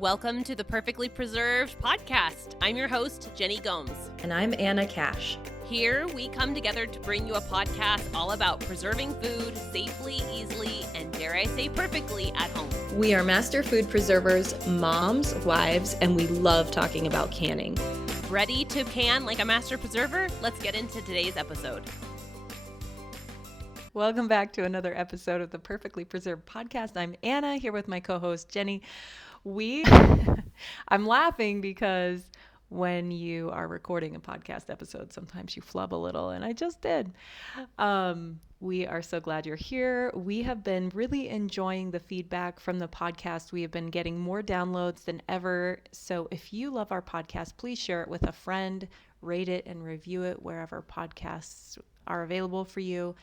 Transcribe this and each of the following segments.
Welcome to the Perfectly Preserved podcast. I'm your host, Jenny Gomes. And I'm Anna Cash. Here we come together to bring you a podcast all about preserving food safely, easily, and dare I say perfectly at home. We are master food preservers, moms, wives, and we love talking about canning. Ready to can like a master preserver? Let's get into today's episode. Welcome back to another episode of the Perfectly Preserved podcast. I'm Anna here with my co-host Jenny. I'm laughing because when you are recording a podcast episode, sometimes you flub a little, and I just did. We are so glad you're here. We have been really enjoying the feedback from the podcast. We have been getting more downloads than ever. So if you love our podcast, please share it with a friend, rate it and review it wherever podcasts are available for you.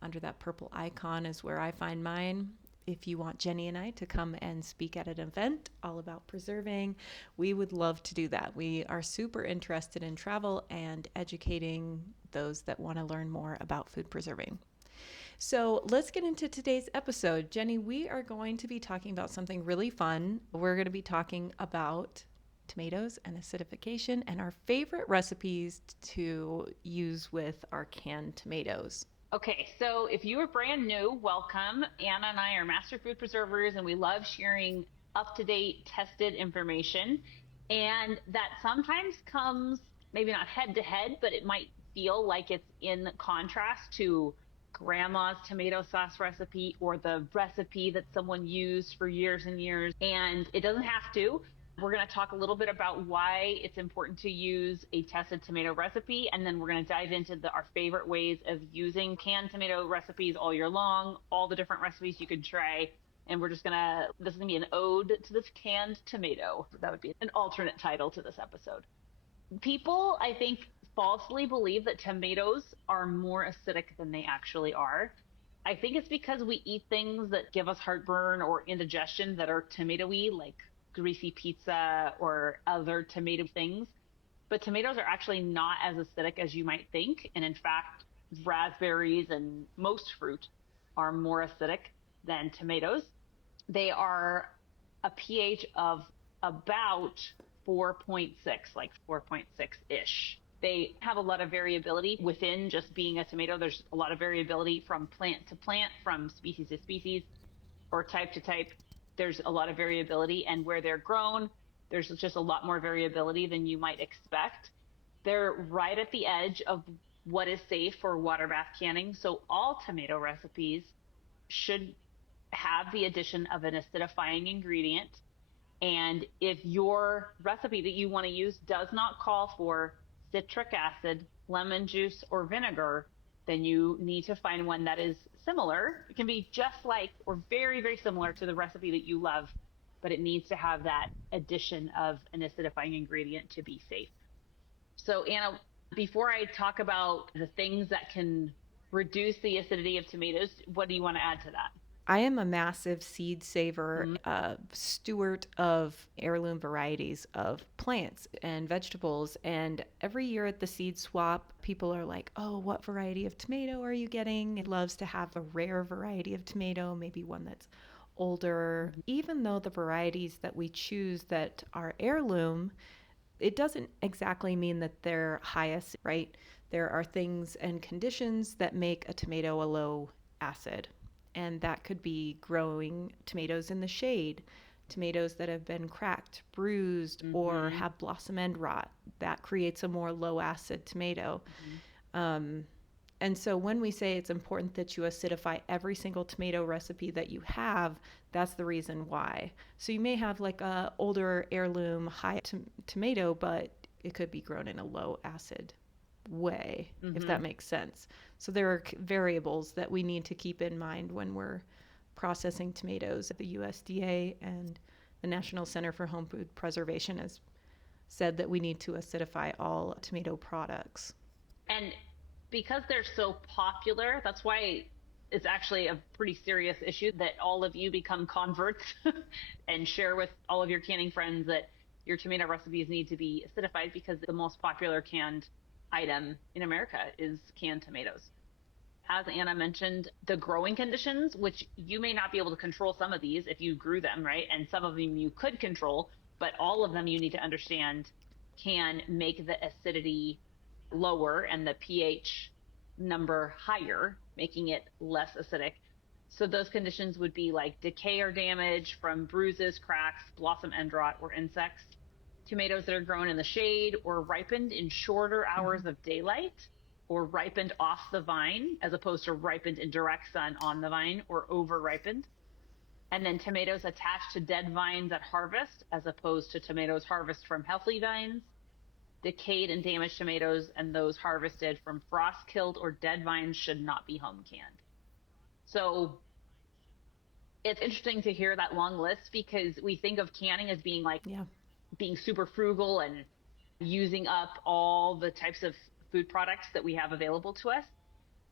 Under that purple icon is where I find mine. If you want Jenny and I to come and speak at an event all about preserving, we would love to do that. We are super interested in travel and educating those that want to learn more about food preserving. So let's get into today's episode. Jenny, we are going to be talking about something really fun. We're going to be talking about tomatoes and acidification and our favorite recipes to use with our canned tomatoes. Okay, so if you are brand new, welcome. Anna and I are master food preservers, and we love sharing up-to-date tested information. And that sometimes comes maybe not head-to-head, but it might feel like it's in contrast to grandma's tomato sauce recipe or the recipe that someone used for years and years. And it doesn't have to. We're going to talk a little bit about why it's important to use a tested tomato recipe, and then we're going to dive into our favorite ways of using canned tomato recipes all year long, all the different recipes you could try, and this is going to be an ode to this canned tomato. That would be an alternate title to this episode. People, I think, falsely believe that tomatoes are more acidic than they actually are. I think it's because we eat things that give us heartburn or indigestion that are tomatoey, like greasy pizza or other tomato things. But tomatoes are actually not as acidic as you might think. And in fact, raspberries and most fruit are more acidic than tomatoes. They are a pH of about 4.6, like 4.6-ish. They have a lot of variability within just being a tomato. There's a lot of variability from plant to plant, from species to species, or type to type. There's a lot of variability, and where they're grown, there's just a lot more variability than you might expect. They're right at the edge of what is safe for water bath canning. So all tomato recipes should have the addition of an acidifying ingredient. And if your recipe that you want to use does not call for citric acid, lemon juice, or vinegar, then you need to find one that is similar. It can be just like or very, very similar to the recipe that you love, but it needs to have that addition of an acidifying ingredient to be safe. So Anna, before I talk about the things that can reduce the acidity of tomatoes, what do you want to add to that? I am a massive seed saver, steward of heirloom varieties of plants and vegetables. And every year at the seed swap, people are like, oh, what variety of tomato are you getting? It loves to have a rare variety of tomato, maybe one that's older. Even though the varieties that we choose that are heirloom, it doesn't exactly mean that they're highest, right? There are things and conditions that make a tomato a low acid. And that could be growing tomatoes in the shade, tomatoes that have been cracked, bruised, or have blossom end rot. That creates a more low acid tomato. And so when we say it's important that you acidify every single tomato recipe that you have, that's the reason why. So you may have like a older heirloom high tomato, but it could be grown in a low acid way, if that makes sense. So there are variables that we need to keep in mind when we're processing tomatoes. The USDA and the National Center for Home Food Preservation has said that we need to acidify all tomato products. And because they're so popular, that's why it's actually a pretty serious issue that all of you become converts and share with all of your canning friends that your tomato recipes need to be acidified, because the most popular canned item in America is canned tomatoes. As Anna mentioned, the growing conditions, which you may not be able to control some of these if you grew them, right? And some of them you could control, but all of them, you need to understand, can make the acidity lower and the pH number higher, making it less acidic. So those conditions would be like decay or damage from bruises, cracks, blossom end rot, or insects. Tomatoes that are grown in the shade or ripened in shorter hours of daylight, or ripened off the vine as opposed to ripened in direct sun on the vine, or over ripened. And then tomatoes attached to dead vines at harvest as opposed to tomatoes harvested from healthy vines. Decayed and damaged tomatoes and those harvested from frost killed or dead vines should not be home canned. So it's interesting to hear that long list, because we think of canning as being like being super frugal and using up all the types of food products that we have available to us.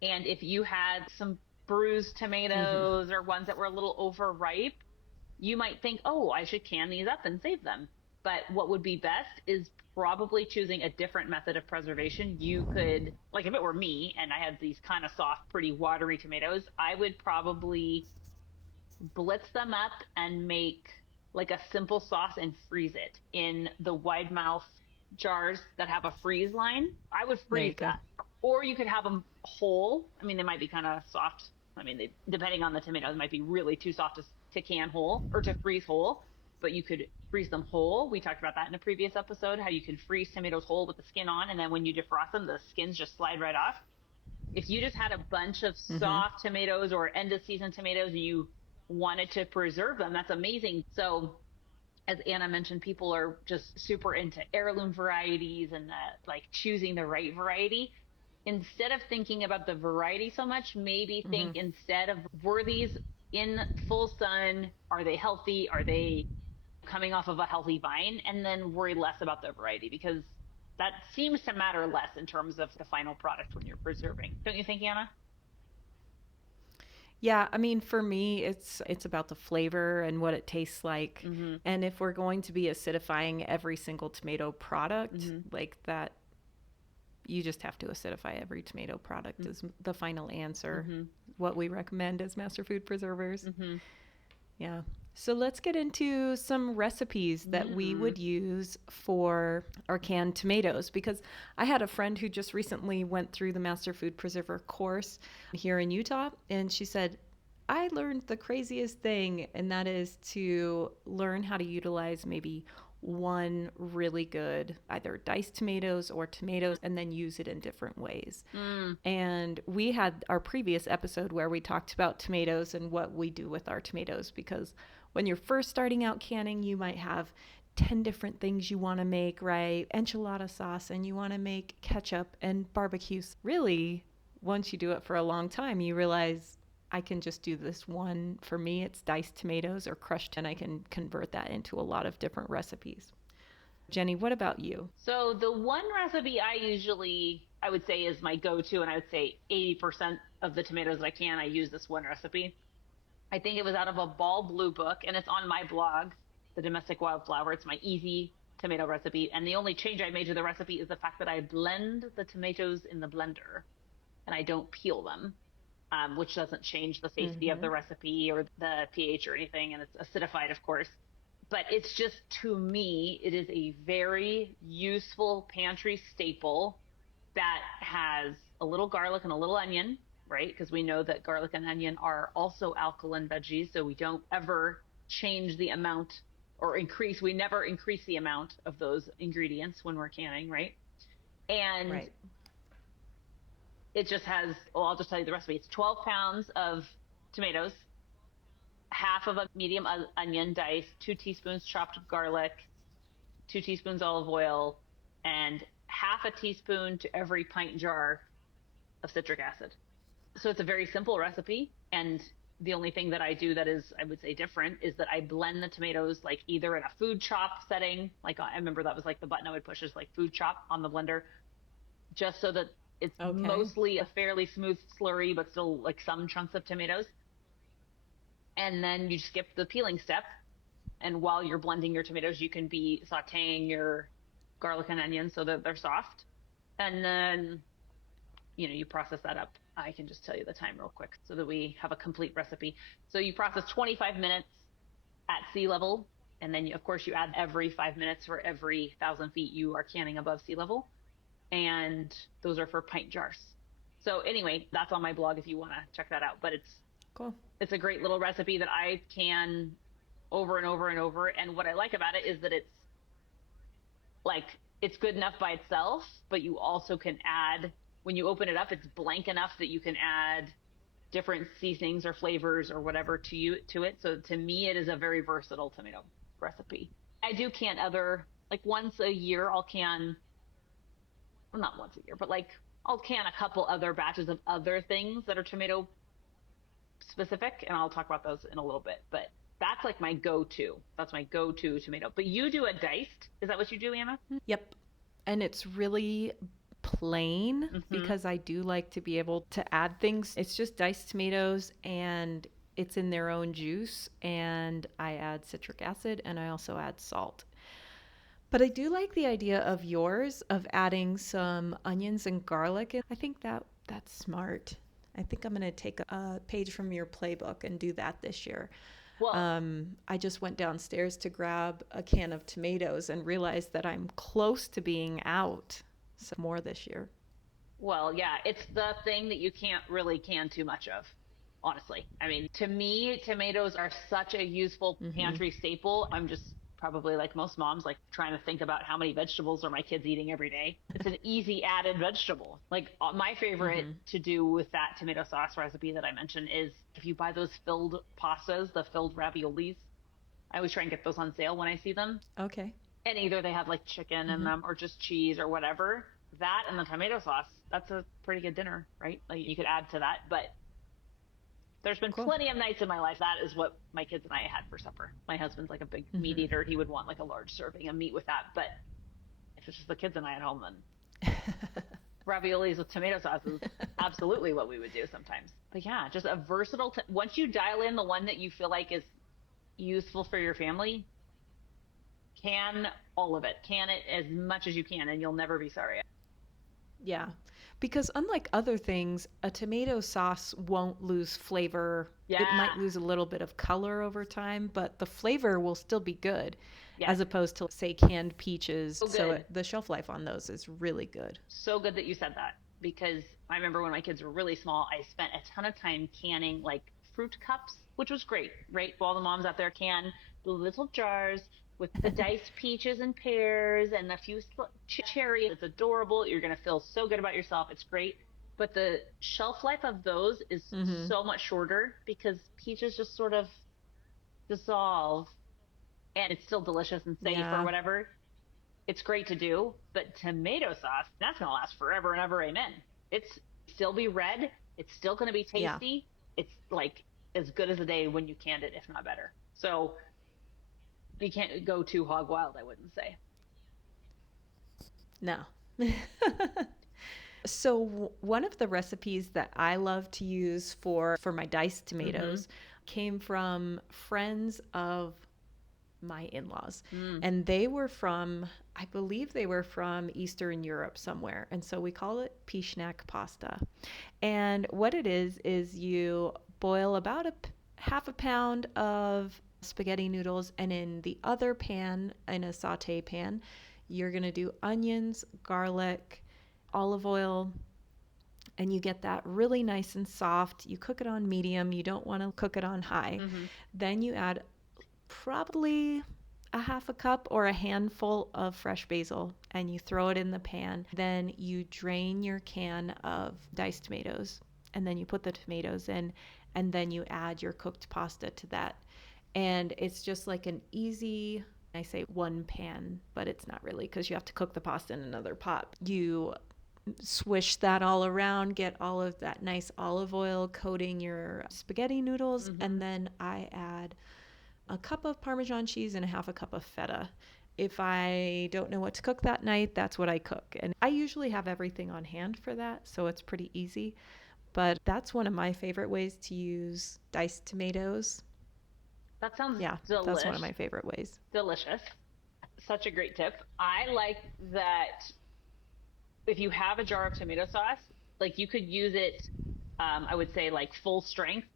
And if you had some bruised tomatoes or ones that were a little overripe, you might think, oh, I should can these up and save them. But what would be best is probably choosing a different method of preservation. You could, like if it were me and I had these kind of soft, pretty watery tomatoes, I would probably blitz them up and make like a simple sauce and freeze it in the wide mouth jars that have a freeze line. I would freeze that. Or you could have them whole. I mean, they might be kind of soft. I mean, depending on the tomatoes, might be really too soft to can whole or to freeze whole, but you could freeze them whole. We talked about that in a previous episode, how you can freeze tomatoes whole with the skin on, and then when you defrost them, the skins just slide right off. If you just had a bunch of soft tomatoes or end of season tomatoes and you wanted to preserve them, that's amazing. So as Anna mentioned, people are just super into heirloom varieties and like choosing the right variety. Instead of thinking about the variety so much, maybe think instead of, were these in full sun? Are they healthy? Are they coming off of a healthy vine? And then worry less about the variety, because that seems to matter less in terms of the final product when you're preserving. Don't you think, Anna? Yeah, I mean, for me, it's about the flavor and what it tastes like. And if we're going to be acidifying every single tomato product, like that, you just have to acidify every tomato product is the final answer. What we recommend as master food preservers. Yeah. So let's get into some recipes that we would use for our canned tomatoes, because I had a friend who just recently went through the Master Food Preserver course here in Utah, and she said, I learned the craziest thing, and that is to learn how to utilize maybe one really good either diced tomatoes or tomatoes and then use it in different ways. And we had our previous episode where we talked about tomatoes and what we do with our tomatoes, because when you're first starting out canning, you might have 10 different things you want to make, right? Enchilada sauce, and you want to make ketchup and barbecue. Really, once you do it for a long time, you realize I can just do this one. For me, it's diced tomatoes or crushed, and I can convert that into a lot of different recipes. Jenny, what about you? So the one recipe I would say is my go-to, and I would say 80% of the tomatoes that I can, I use this one recipe. I think it was out of a Ball Blue book, and it's on my blog, The Domestic Wildflower. It's my easy tomato recipe, and the only change I made to the recipe is the fact that I blend the tomatoes in the blender, and I don't peel them. Which doesn't change the safety of the recipe or the pH or anything, and it's acidified, of course. But it's just, to me, it is a very useful pantry staple that has a little garlic and a little onion, right? Because we know that garlic and onion are also alkaline veggies, so we don't ever change the amount or increase. We never increase the amount of those ingredients when we're canning, right? And it just has, well, I'll just tell you the recipe. It's 12 pounds of tomatoes, half of a medium onion diced, 2 teaspoons chopped garlic, 2 teaspoons olive oil, and half a teaspoon to every pint jar of citric acid. So it's a very simple recipe. And the only thing that I do that is, I would say, different is that I blend the tomatoes like either in a food chop setting. Like I remember that was like the button I would push is like food chop on the blender, just so that it's mostly a fairly smooth slurry, but still like some chunks of tomatoes. And then you skip the peeling step. And while you're blending your tomatoes, you can be sauteing your garlic and onions so that they're soft. And then, you process that up. I can just tell you the time real quick so that we have a complete recipe. So you process 25 minutes at sea level And then, of course, you add every 5 minutes for every 1,000 feet you are canning above sea level. And those are for pint jars. So anyway, that's on my blog if you want to check that out. But Cool. it's a great little recipe that I can over and over and over. And what I like about it is that it's good enough by itself, but you also can add, when you open it up, it's blank enough that you can add different seasonings or flavors or whatever to it. So to me, it is a very versatile tomato recipe. I do can once a year, I'll can, well, not once a year, but I'll can a couple other batches of other things that are tomato specific, and I'll talk about those in a little bit. But that's like my go-to. That's my go-to tomato. But you do a diced. Is that what you do, Anna? Yep. And it's really plain because I do like to be able to add things. It's just diced tomatoes and it's in their own juice, and I add citric acid and I also add salt. But I do like the idea of yours of adding some onions and garlic. I think that's smart. I think I'm going to take a page from your playbook and do that this year. Well, I just went downstairs to grab a can of tomatoes and realized that I'm close to being out some more this year. Well, yeah, it's the thing that you can't really can too much of, honestly. I mean, to me, tomatoes are such a useful pantry staple. I'm just probably like most moms, like trying to think about how many vegetables are my kids eating every day. It's an easy added vegetable. Like my favorite to do with that tomato sauce recipe that I mentioned is if you buy those filled pastas, the filled raviolis. I always try and get those on sale when I see them. Okay. And either they have like chicken in them or just cheese or whatever. That and the tomato sauce, that's a pretty good dinner, right? Like you could add to that, but there's been plenty of nights in my life. That is what my kids and I had for supper. My husband's like a big meat eater. He would want like a large serving of meat with that. But if it's just the kids and I at home, then raviolis with tomato sauce is absolutely what we would do sometimes. But yeah, just a versatile, once you dial in the one that you feel like is useful for your family, can all of it. Can it as much as you can, and you'll never be sorry. Yeah, because unlike other things, a tomato sauce won't lose flavor. Yeah. It might lose a little bit of color over time, but the flavor will still be good, as opposed to, say, canned peaches. So the shelf life on those is really good. So good that you said that, because I remember when my kids were really small, I spent a ton of time canning like fruit cups, which was great, right? All the moms out there can the little jars with the diced peaches and pears and a few cherries. It's adorable. You're going to feel so good about yourself. It's great. But the shelf life of those is so much shorter because peaches just sort of dissolve and it's still delicious and safe or whatever. It's great to do. But tomato sauce, that's going to last forever and ever. Amen. It's still be red. It's still going to be tasty. Yeah. It's like as good as a day when you canned it, if not better. So you can't go too hog wild, I wouldn't say. No. So one of the recipes that I love to use for my diced tomatoes came from friends of my in-laws. And they were from, I believe they were from Eastern Europe somewhere. And so we call it pishnak pasta. And what it is you boil about half a pound of spaghetti noodles, and in the other pan, in a saute pan, you're going to do onions, garlic, olive oil, and you get that really nice and soft. You cook it on medium. You don't want to cook it on high. Then you add probably a half a cup or a handful of fresh basil, and you throw it in the pan. Then you drain your can of diced tomatoes, and then you put the tomatoes in, and then you add your cooked pasta to that. And it's just like an easy, I say one pan, but it's not really because you have to cook the pasta in another pot. You swish that all around, get all of that nice olive oil coating your spaghetti noodles, and then I add a cup of Parmesan cheese and a half a cup of feta. If I don't know what to cook that night, that's what I cook. And I usually have everything on hand for that, so it's pretty easy. But that's one of my favorite ways to use diced tomatoes. That sounds delicious. That's one of my favorite ways. Delicious. Such a great tip. I like that if you have a jar of tomato sauce, like you could use it, I would say like full strength,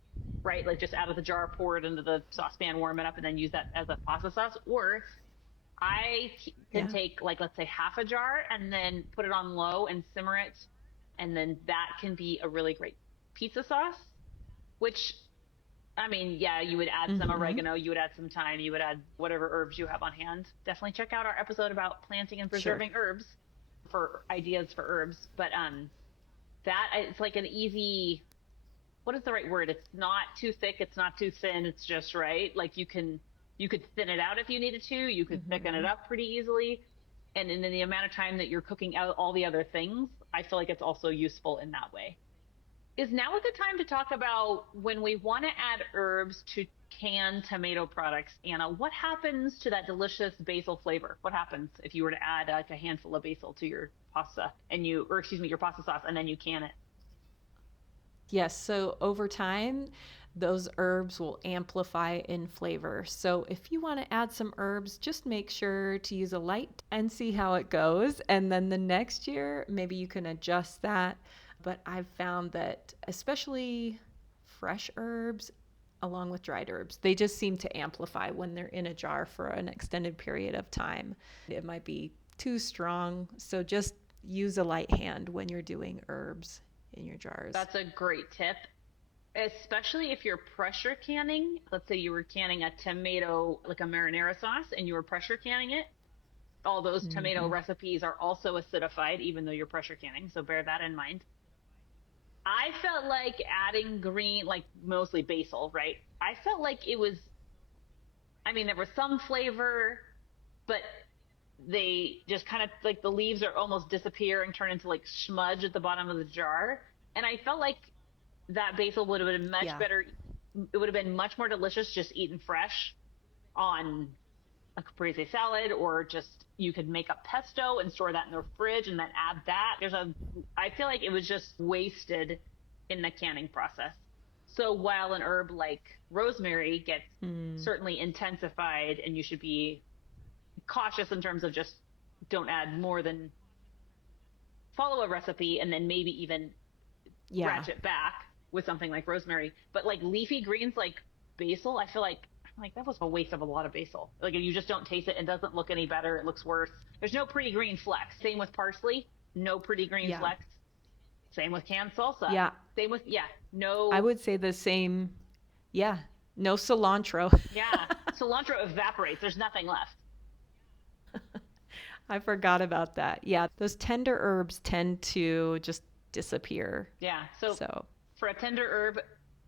right? Like just out of the jar, pour it into the saucepan, warm it up, and then use that as a pasta sauce. Or I can take, like, let's say half a jar and then put it on low and simmer it. And then that can be a really great pizza sauce, which, I mean, yeah, you would add some oregano, you would add some thyme, you would add whatever herbs you have on hand. Definitely check out our episode about planting and preserving herbs for ideas for herbs. But that it's like an easy, what is the right word? It's not too thick, it's not too thin, it's just right. Like you could thin it out if you needed to, you could thicken it up pretty easily. And in the amount of time that you're cooking out all the other things, I feel like it's also useful in that way. Is now a good time to talk about when we want to add herbs to canned tomato products? Anna, what happens to that delicious basil flavor? What happens if you were to add like a handful of basil to your pasta your pasta sauce, and then you can it? Yes, so over time, those herbs will amplify in flavor. So if you want to add some herbs, just make sure to use a light and see how it goes. And then the next year, maybe you can adjust that. But I've found that especially fresh herbs along with dried herbs, they just seem to amplify when they're in a jar for an extended period of time. It might be too strong, so just use a light hand when you're doing herbs in your jars. That's a great tip, especially if you're pressure canning. Let's say you were canning a tomato, like a marinara sauce, and you were pressure canning it. All those tomato recipes are also acidified, even though you're pressure canning, so bear that in mind. I felt like adding green, like mostly basil, right? I felt like it was, I mean, there was some flavor, but they just kind of, like, the leaves are almost disappear and turn into like smudge at the bottom of the jar. And I felt like that basil would have been much better. It would have been much more delicious just eaten fresh on a caprese salad, or just you could make a pesto and store that in the fridge and then add that. I feel like it was just wasted in the canning process. So while an herb like rosemary gets certainly intensified, and you should be cautious in terms of just don't add more than, follow a recipe and then maybe even ratchet back with something like rosemary. But like leafy greens like basil, I feel like that was a waste of a lot of basil. Like you just don't taste it. It doesn't look any better. It looks worse. There's no pretty green flecks. Same with parsley. No pretty green flecks. Same with canned salsa. Yeah. Same with, no. I would say the same. Yeah. No cilantro. Yeah. Cilantro evaporates. There's nothing left. I forgot about that. Yeah. Those tender herbs tend to just disappear. Yeah. So for a tender herb,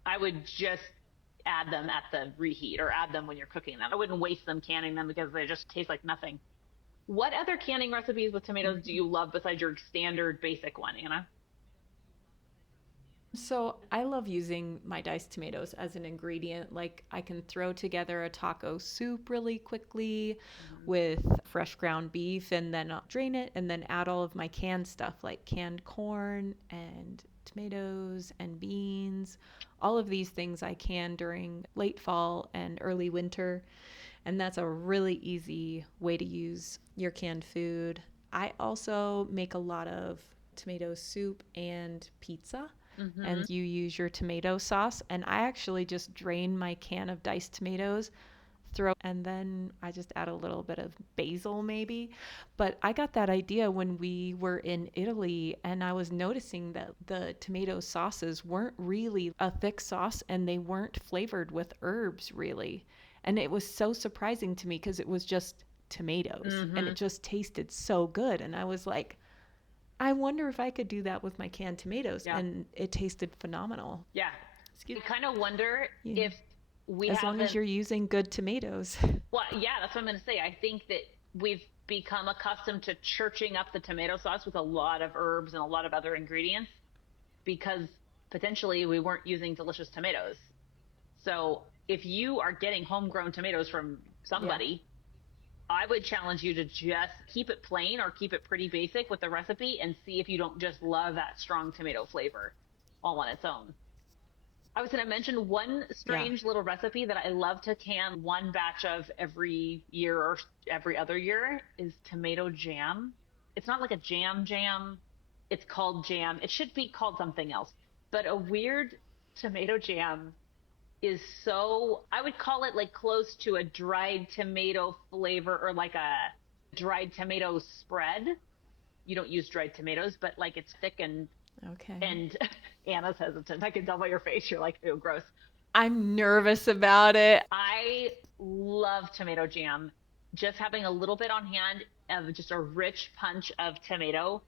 I would just add them at the reheat, or add them when you're cooking them. I wouldn't waste them canning them because they just taste like nothing. What other canning recipes with tomatoes do you love besides your standard basic one, Anna? So I love using my diced tomatoes as an ingredient. Like I can throw together a taco soup really quickly with fresh ground beef, and then I'll drain it and then add all of my canned stuff like canned corn and tomatoes and beans. All of these things I can during late fall and early winter. And that's a really easy way to use your canned food. I also make a lot of tomato soup and pizza. And you use your tomato sauce. And I actually just drain my can of diced tomatoes, and then I just add a little bit of basil maybe. But I got that idea when we were in Italy, and I was noticing that the tomato sauces weren't really a thick sauce, and they weren't flavored with herbs really. And it was so surprising to me because it was just tomatoes and it just tasted so good. And I was like, I wonder if I could do that with my canned tomatoes. And it tasted phenomenal. Yeah. I kind of wonder if we as long as you're using good tomatoes. Well, yeah, that's what I'm going to say. I think that we've become accustomed to churching up the tomato sauce with a lot of herbs and a lot of other ingredients because potentially we weren't using delicious tomatoes. So if you are getting homegrown tomatoes from somebody, I would challenge you to just keep it plain or keep it pretty basic with the recipe and see if you don't just love that strong tomato flavor all on its own. I was going to mention one strange little recipe that I love to can one batch of every year or every other year is tomato jam. It's not like a jam. It's called jam. It should be called something else. But a weird tomato jam is so, I would call it like close to a dried tomato flavor, or like a dried tomato spread. You don't use dried tomatoes, but like it's thick Okay. and Anna's hesitant. I can tell by your face. You're like, ew, gross. I'm nervous about it. I love tomato jam. Just having a little bit on hand of just a rich punch of tomato.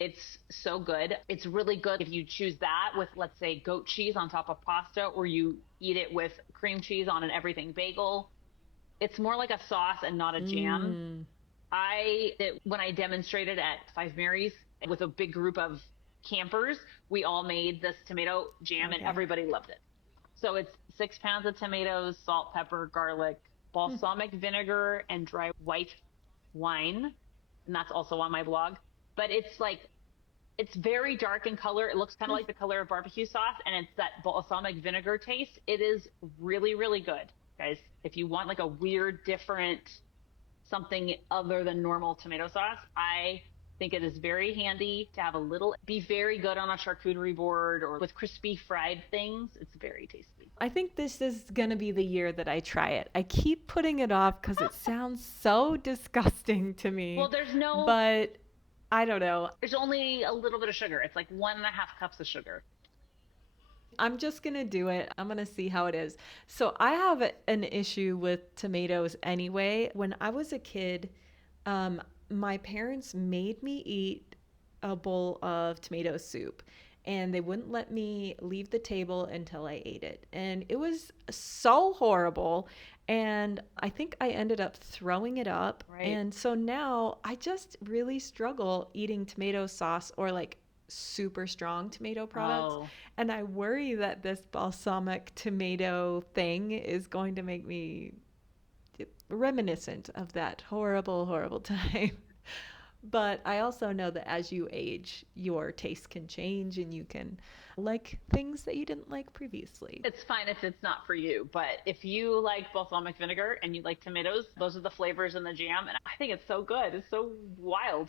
It's so good. It's really good if you choose that with, let's say, goat cheese on top of pasta, or you eat it with cream cheese on an everything bagel. It's more like a sauce and not a jam. When I demonstrated at Five Mary's with a big group of campers, we all made this tomato jam and everybody loved it. So it's 6 pounds of tomatoes, salt, pepper, garlic, balsamic vinegar, and dry white wine. And that's also on my blog. But it's very dark in color. It looks kind of like the color of barbecue sauce, and it's that balsamic vinegar taste. It is really, really good, guys. If you want like a weird, different, something other than normal tomato sauce, I think it is very handy to have be very good on a charcuterie board or with crispy fried things. It's very tasty. I think this is going to be the year that I try it. I keep putting it off because it sounds so disgusting to me. Well, but I don't know. There's only a little bit of sugar. It's like 1.5 cups of sugar. I'm just going to do it. I'm going to see how it is. So I have an issue with tomatoes anyway. When I was a kid, my parents made me eat a bowl of tomato soup, and they wouldn't let me leave the table until I ate it. And it was so horrible. And I think I ended up throwing it up. Right. And so now I just really struggle eating tomato sauce or like super strong tomato products. Oh. And I worry that this balsamic tomato thing is going to make me reminiscent of that horrible, horrible time. But I also know that as you age, your taste can change and you can like things that you didn't like previously. It's fine if it's not for you, but if you like balsamic vinegar and you like tomatoes, those are the flavors in the jam, and I think it's so good. It's so wild.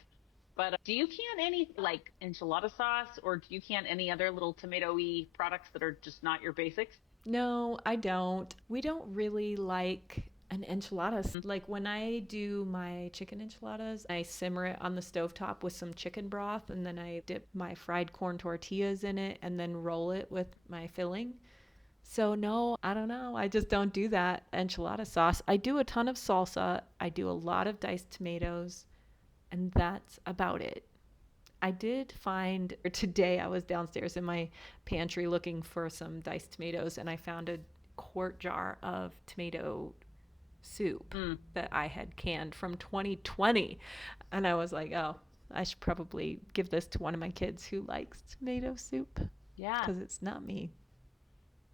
But do you can any like enchilada sauce, or do you can any other little tomato-y products that are just not your basics? No, I don't. We don't really like an enchilada. Like when I do my chicken enchiladas, I simmer it on the stovetop with some chicken broth, and then I dip my fried corn tortillas in it and then roll it with my filling. So no, I don't know. I just don't do that enchilada sauce. I do a ton of salsa. I do a lot of diced tomatoes, and that's about it. I did find today, I was downstairs in my pantry looking for some diced tomatoes, and I found a quart jar of tomato soup that I had canned from 2020. And I was like, oh, I should probably give this to one of my kids who likes tomato soup. Yeah. Because it's not me.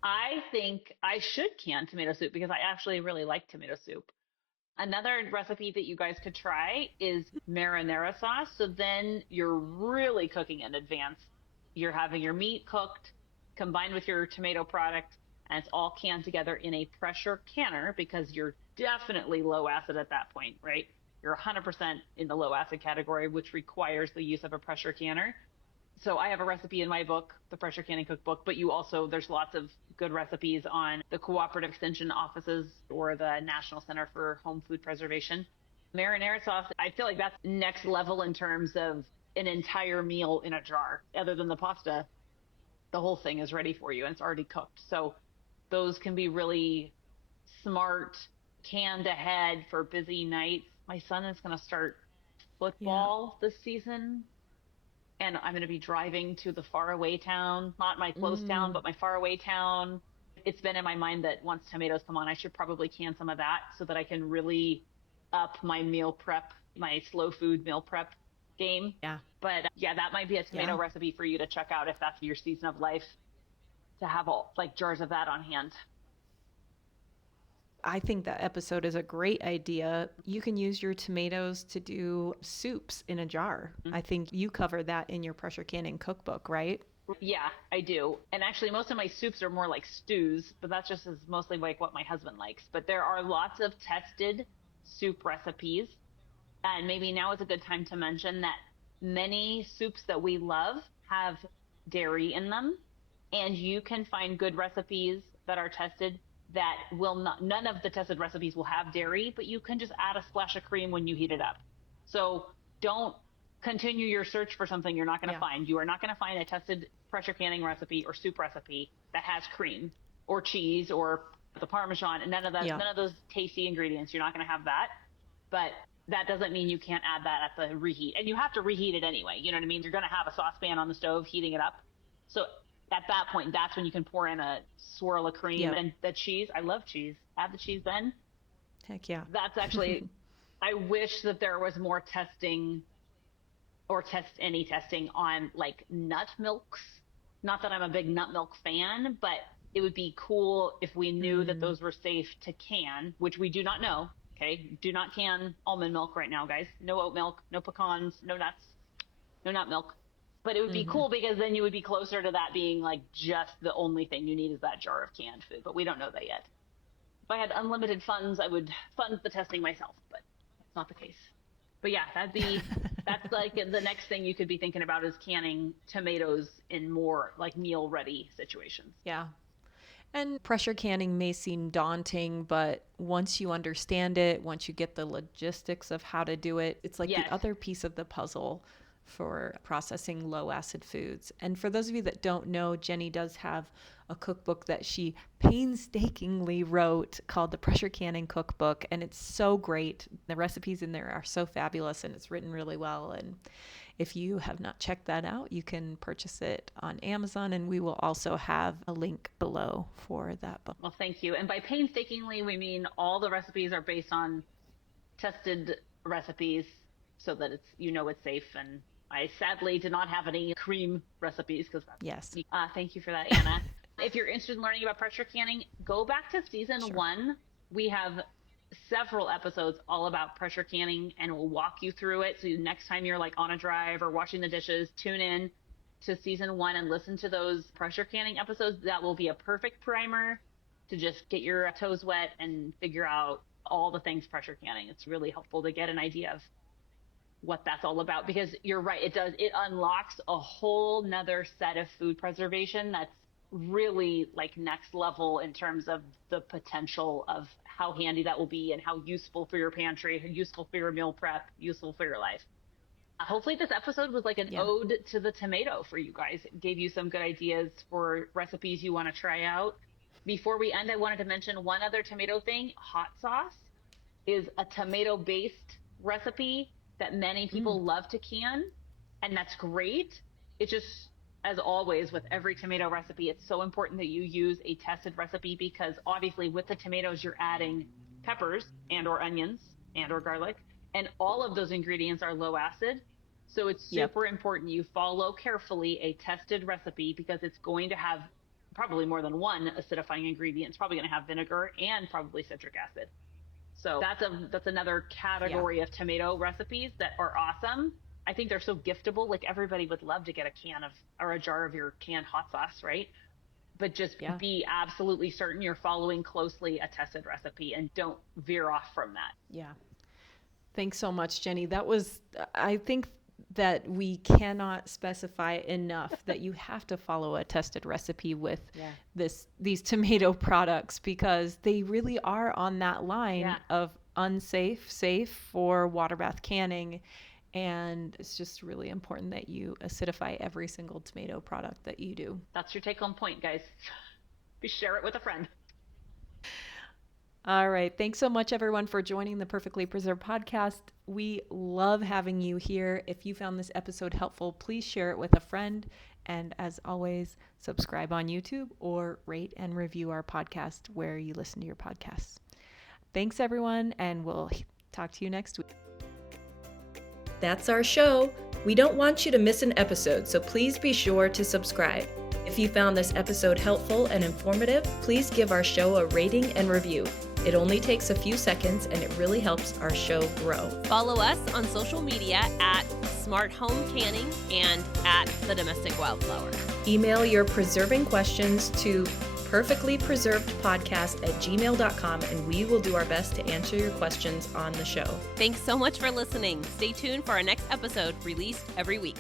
I think I should can tomato soup because I actually really like tomato soup. Another recipe that you guys could try is marinara sauce. So then you're really cooking in advance. You're having your meat cooked, combined with your tomato product, and it's all canned together in a pressure canner because you're definitely low acid at that point, right? You're 100% in the low acid category, which requires the use of a pressure canner. So I have a recipe in my book, the Pressure Canning Cookbook, but there's lots of good recipes on the Cooperative Extension offices or the National Center for Home Food Preservation. Marinara sauce, I feel like that's next level in terms of an entire meal in a jar. Other than the pasta, the whole thing is ready for you and it's already cooked. So those can be really smart, canned ahead for busy nights. My son is going to start football this season, and I'm going to be driving to the faraway town, not my close town, but my faraway town. It's been in my mind that once tomatoes come on, I should probably can some of that so that I can really up my meal prep, my slow food meal prep game. Yeah. But yeah, that might be a tomato recipe for you to check out if that's your season of life, to have all like jars of that on hand. I think that episode is a great idea. You can use your tomatoes to do soups in a jar. I think you cover that in your pressure canning cookbook, right? Yeah, I do. And actually, most of my soups are more like stews, but that's just mostly like what my husband likes. But there are lots of tested soup recipes. And maybe now is a good time to mention that many soups that we love have dairy in them. And you can find good recipes that are tested that will not, none of the tested recipes will have dairy, but you can just add a splash of cream when you heat it up. So don't continue your search for something you're not going to find. You are not going to find a tested pressure canning recipe or soup recipe that has cream or cheese or the Parmesan and none of those tasty ingredients. You're not going to have that. But that doesn't mean you can't add that at the reheat. And you have to reheat it anyway. You know what I mean? You're going to have a saucepan on the stove heating it up. So at that point, that's when you can pour in a swirl of cream and the cheese. I love cheese. Add the cheese then. Heck yeah. That's actually, I wish that there was more testing or any testing on like nut milks. Not that I'm a big nut milk fan, but it would be cool if we knew that those were safe to can, which we do not know. Okay. Do not can almond milk right now, guys. No oat milk, no pecans, no nuts, no nut milk. But it would be cool because then you would be closer to that being like just the only thing you need is that jar of canned food. But we don't know that yet. If I had unlimited funds, I would fund the testing myself, but that's not the case. But yeah, that's like the next thing you could be thinking about is canning tomatoes in more like meal ready situations. Yeah. And pressure canning may seem daunting, but once you understand it, once you get the logistics of how to do it, it's like the other piece of the puzzle for processing low acid foods. And for those of you that don't know, Jenny does have a cookbook that she painstakingly wrote called the Pressure Canning Cookbook. And it's so great. The recipes in there are so fabulous and it's written really well. And if you have not checked that out, you can purchase it on Amazon, and we will also have a link below for that book. Well, thank you. And by painstakingly, we mean all the recipes are based on tested recipes so that it's, it's safe. And I sadly did not have any cream recipes because that's thank you for that, Anna. If you're interested in learning about pressure canning, go back to season 1. We have several episodes all about pressure canning and we'll walk you through it. So next time you're like on a drive or washing the dishes, tune in to season 1 and listen to those pressure canning episodes. That will be a perfect primer to just get your toes wet and figure out all the things pressure canning. It's really helpful to get an idea of what that's all about, because you're right. It unlocks a whole nother set of food preservation that's really like next level in terms of the potential of how handy that will be and how useful for your pantry, useful for your meal prep, useful for your life. Hopefully this episode was like an ode to the tomato for you guys. It gave you some good ideas for recipes you want to try out. Before we end, I wanted to mention one other tomato thing. Hot sauce is a tomato-based recipe that many people love to can, and that's great. It's just, as always, with every tomato recipe, it's so important that you use a tested recipe because obviously with the tomatoes, you're adding peppers and or onions and or garlic, and all of those ingredients are low acid. So it's super important you follow carefully a tested recipe because it's going to have probably more than one acidifying ingredient. It's probably going to have vinegar and probably citric acid. So that's another category of tomato recipes that are awesome. I think they're so giftable. Like everybody would love to get a can of or a jar of your canned hot sauce, right? But just be absolutely certain you're following closely a tested recipe and don't veer off from that. Yeah. Thanks so much, Jenny. I think that we cannot specify enough that you have to follow a tested recipe with these tomato products because they really are on that line of unsafe, safe for water bath canning. And it's just really important that you acidify every single tomato product that you do. That's your take-home point, guys. Share it with a friend. All right. Thanks so much, everyone, for joining the Perfectly Preserved podcast. We love having you here. If you found this episode helpful, please share it with a friend. And as always, subscribe on YouTube or rate and review our podcast where you listen to your podcasts. Thanks, everyone, and we'll talk to you next week. That's our show. We don't want you to miss an episode, so please be sure to subscribe. If you found this episode helpful and informative, please give our show a rating and review. It only takes a few seconds and it really helps our show grow. Follow us on social media at Smart Home Canning and at The Domestic Wildflower. Email your preserving questions to perfectlypreservedpodcast@gmail.com and we will do our best to answer your questions on the show. Thanks so much for listening. Stay tuned for our next episode released every week.